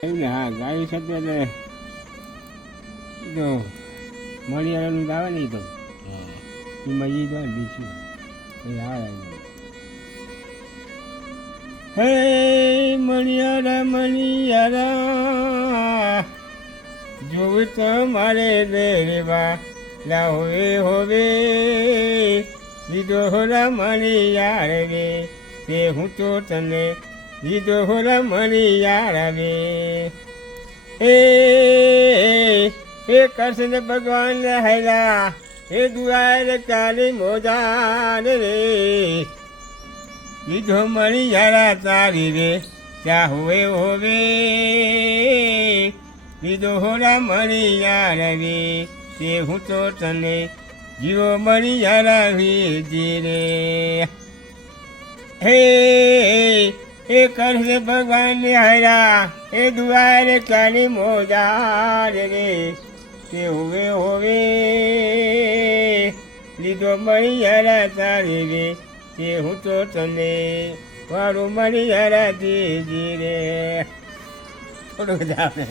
એટલે હા ગાડી સાથે એટલે જો મળિયાળાનું જ આવે ને તો. એ મળી જાય બીજું. એ આવે હે મણિયારા મણિયારા જોવું તો મારે દેવા લાહોએ હોવે લીધો હોરા મણિયાર રે, તે હું તો તને લીધો હોરા મણિયાર રે એ હે કૃષ્ણ ભગવાન હૈલા હે દુઆર કાલી મોજાન રે. લીધો મળી યારા તારી રે ક્યાં હોવે હોવે. લીધો હોરા મળી યાર રે, તે હું તો તને જીવો મળી યારા વીજી રે. હે હે કૃષ્ણ ભગવાન હરા. એ દુવારે કાલી મોજાર રે. તે હોવે હોવે. લીધો મળી હરા તારે રે. તે હું તો તને મારું મળી હરા દીજી રે. થોડું જ આવે